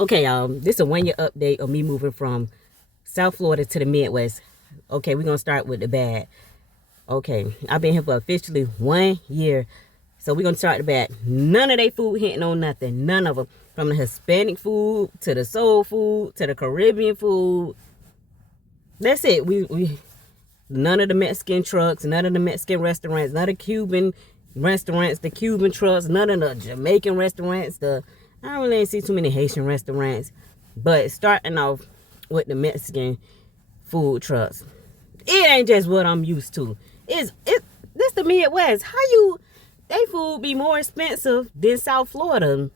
Okay, y'all, this is a 1 year update of me moving from South Florida to the Midwest. Okay, we're gonna start with the bad. Okay, I've been here for officially 1 year. So we're gonna start the bad. None of they food hitting on nothing. None of them. From the Hispanic food to the soul food to the Caribbean food. That's it. We none of the Mexican trucks, none of the Mexican restaurants, none of the Cuban restaurants, the Cuban trucks, none of the Jamaican restaurants, I don't really see too many Haitian restaurants. But starting off with the Mexican food trucks. It ain't just what I'm used to. This the Midwest. How you they food be more expensive than South Florida?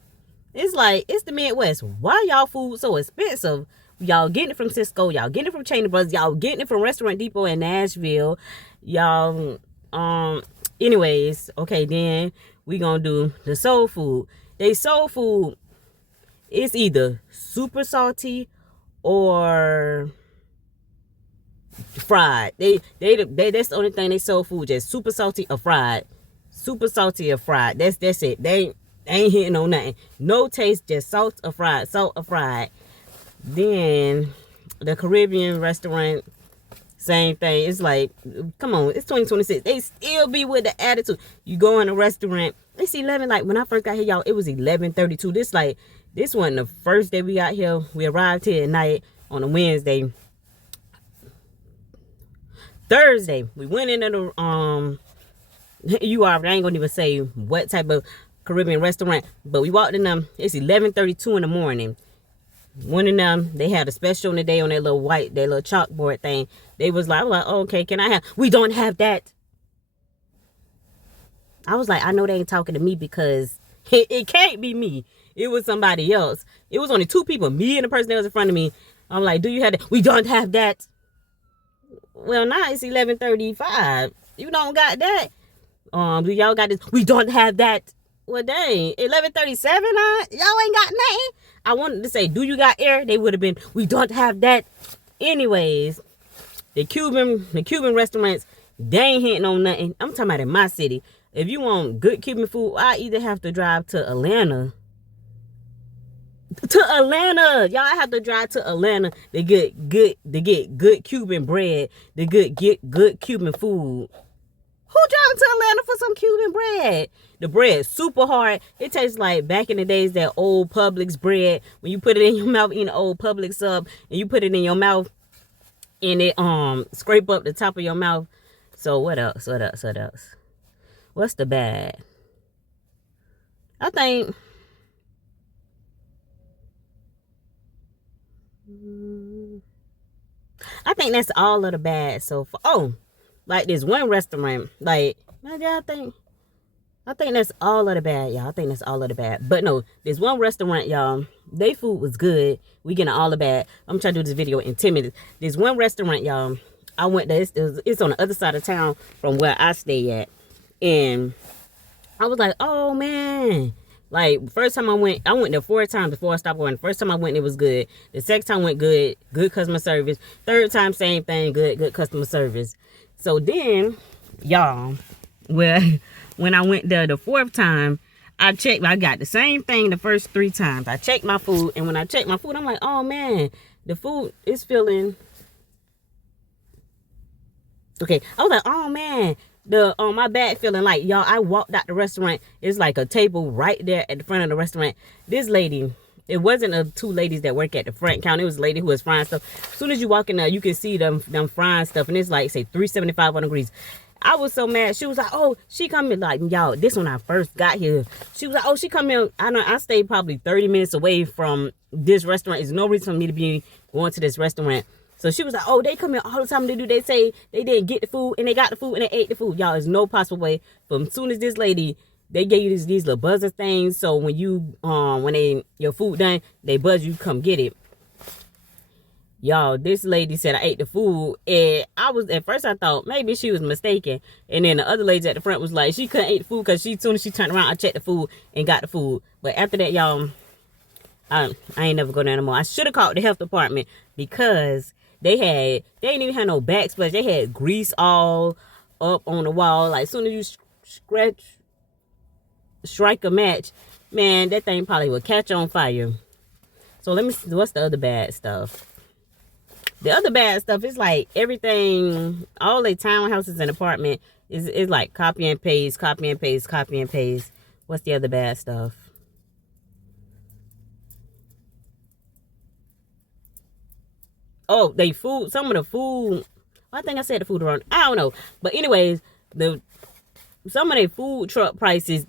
It's like it's the Midwest. Why y'all food so expensive? Y'all getting it from Cisco, y'all getting it from Chain Brothers, y'all getting it from Restaurant Depot in Nashville. Y'all anyways, okay, then we gonna do the soul food. They soul food is either super salty or fried. They that's the only thing they soul food, just super salty or fried. Super salty or fried. That's it. They ain't hitting on nothing. No taste, just salt or fried. Salt or fried. Then the Caribbean restaurant, same thing. It's like, come on, it's 2026. They still be with the attitude. You go in a restaurant, it's 11. Like when I first got here, y'all, it was 11:32. This wasn't the first day we got here. We arrived here at night on a Wednesday. Thursday, we went into the I ain't gonna even say what type of Caribbean restaurant, but we walked in them. It's 11:32 in the morning. One of them, they had a special on the day on their little chalkboard thing. They was like, I was like, oh, okay, can I have? We don't have that. I was like, I know they ain't talking to me because it can't be me. It was somebody else. It was only two people, me and the person that was in front of me. I'm like, do you have that? We don't have that. Well, now it's 11:35. You don't got that. Do y'all got this? We don't have that. Well, dang, 11:37. Y'all ain't got nothing. I wanted to say, do you got air? They would have been. We don't have that. Anyways, the Cuban restaurants, they ain't hitting on nothing. I'm talking about in my city. If you want good Cuban food, I either have to drive to Atlanta. Y'all have to drive to Atlanta to get good Cuban bread, to get good Cuban food. Who driving to Atlanta for some Cuban bread? The bread super hard. It tastes like back in the days that old Publix bread. When you put it in your mouth, eating old Publix sub, and you put it in your mouth, and it scrape up the top of your mouth. So what else? What's the bad? I think that's all of the bad so far. Oh, like this one restaurant, like I think that's all of the bad, y'all. I think that's all of the bad. But no, there's one restaurant, y'all. They food was good. We getting all the bad. I'm trying to do this video in 10 minutes. There's one restaurant, y'all. I went there. It's on the other side of town from where I stay at. And I was like, oh, man. Like, first time I went there 4 times before I stopped going. First time I went, it was good. The second time went good customer service. Third time, same thing, good customer service. So then, y'all, when I went there the 4th time, I got the same thing the first 3 times. I checked my food, and when I checked my food, I'm like, oh man, the food is feeling okay. I was like, oh man, my bag feeling like, y'all, I walked out the restaurant. It's like a table right there at the front of the restaurant. This lady, it wasn't 2 ladies that work at the front counter. It was a lady who was frying stuff. As soon as you walk in there, you can see them frying stuff, and it's like, say, 375 on degrees. I was so mad. She was like, oh, she come in, like, y'all, this when I first got here. She was like, oh, she come in. I stayed probably 30 minutes away from this restaurant. There's no reason for me to be going to this restaurant. So she was like, oh, they come in all the time. They say they didn't get the food, and they got the food, and they ate the food. Y'all, there's no possible way. From as soon as this lady, they gave you these little buzzer things. So when you, your food done, they buzz you, come get it. Y'all, this lady said I ate the food, and at first I thought maybe she was mistaken, and then the other lady at the front was like she couldn't eat the food because as soon as she turned around, I checked the food and got the food. But after that, y'all, I ain't never going there anymore. I should have called the health department because they didn't even have no backsplash. They had grease all up on the wall. Like as soon as you strike a match, man, that thing probably would catch on fire. So let me see, what's the other bad stuff? The other bad stuff is like everything, all the townhouses and apartment is like copy and paste, copy and paste, copy and paste. What's the other bad stuff? Oh, they food, some of the food, I think I said the food wrong. I don't know. But anyways, some of the food truck prices,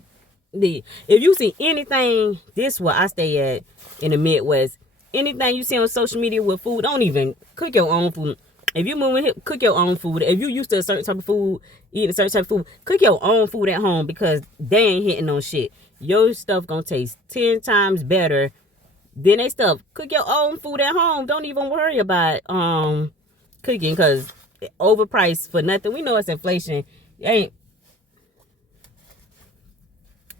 if you see anything, this is where I stay at in the Midwest. Anything you see on social media with food, don't even cook your own food. If you move in here, cook your own food. If you used to a certain type of food, eat a certain type of food, cook your own food at home, because they ain't hitting on shit. Your stuff gonna taste 10 times better than they stuff. Cook your own food at home. Don't even worry about cooking, because overpriced for nothing. We know it's inflation. Ain't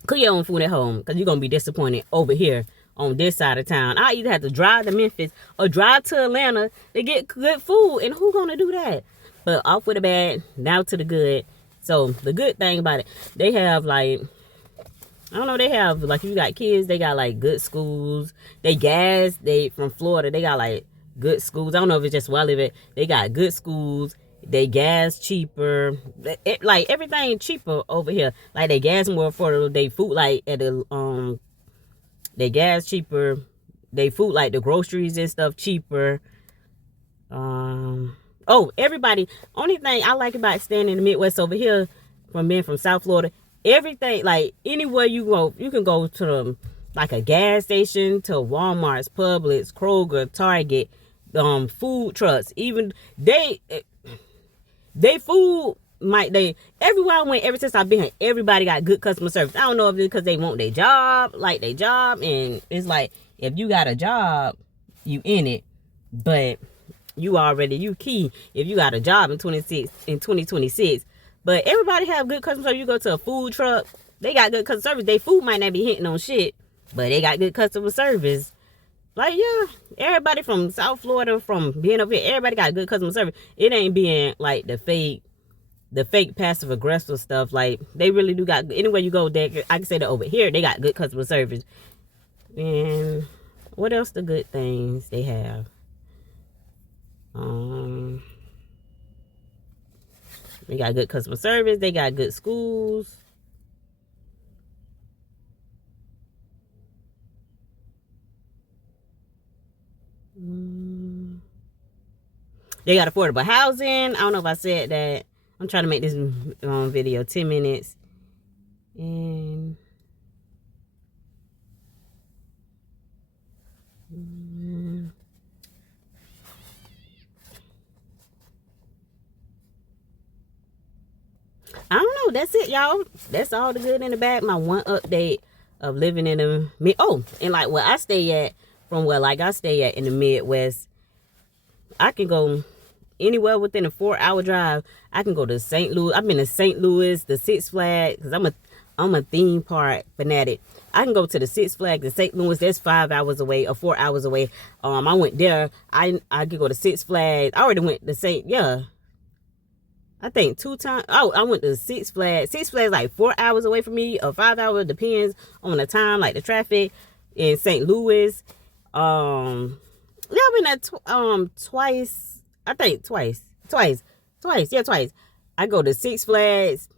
cook your own food at home, because you're gonna be disappointed over here on this side of town. I either have to drive to Memphis or drive to Atlanta to get good food, and who gonna do that? But off with the bad, now to the good. So the good thing about it, they have like, I don't know, they have like, if you got kids, they got like good schools. They from Florida, they got like good schools. I don't know if it's just where I live at. They got good schools. They gas cheaper. Like everything cheaper over here. Like they gas more affordable. They food like at the they gas cheaper. They food like the groceries and stuff cheaper. Oh, everybody. Only thing I like about staying in the Midwest over here, from being from South Florida, everything, like anywhere you go, you can go to like a gas station, to Walmart's, Publix, Kroger, Target, food trucks. Even they food everywhere I went, ever since I've been here, everybody got good customer service. I don't know if it's because they want their job, and it's like, if you got a job, you in it, but you key if you got a job in 2026. But everybody have good customer service. You go to a food truck, they got good customer service. They food might not be hitting on shit, but they got good customer service. Like, yeah, everybody from South Florida, from being up here, everybody got good customer service. It ain't being like the fake passive aggressive stuff. Like, they really do got, anywhere you go, I can say that over here, they got good customer service. And what else the good things they have? They got good customer service. They got good schools. They got affordable housing. I don't know if I said that. I'm trying to make this video 10 minutes. And I don't know. That's it, y'all. That's all the good and the bad. My one update of living in the and like where I stay at, from where like I stay at in the Midwest, I can go anywhere within a 4-hour drive. I can go to St. Louis. I've been to St. Louis, the Six Flags, because I'm a theme park fanatic. I can go to the Six Flags in St. Louis. That's 5 hours away or 4 hours away. I went there. I could go to Six Flags. I already went to I think 2 times. Oh, I went to Six Flags. Six Flags like 4 hours away from me, or 5 hours, depends on the time, like the traffic. In St. Louis, yeah, I've been there twice. I think twice. Yeah, twice. I go to Six Flags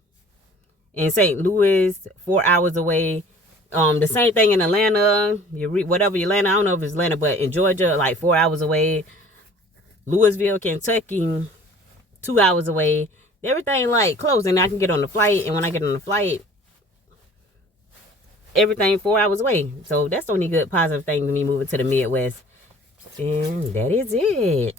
in St. Louis, 4 hours away. The same thing in Atlanta. Whatever Atlanta, I don't know if it's Atlanta, but in Georgia, like 4 hours away. Louisville, Kentucky, 2 hours away. Everything like close, and I can get on the flight. And when I get on the flight, everything 4 hours away. So that's the only good positive thing to me moving to the Midwest. And that is it.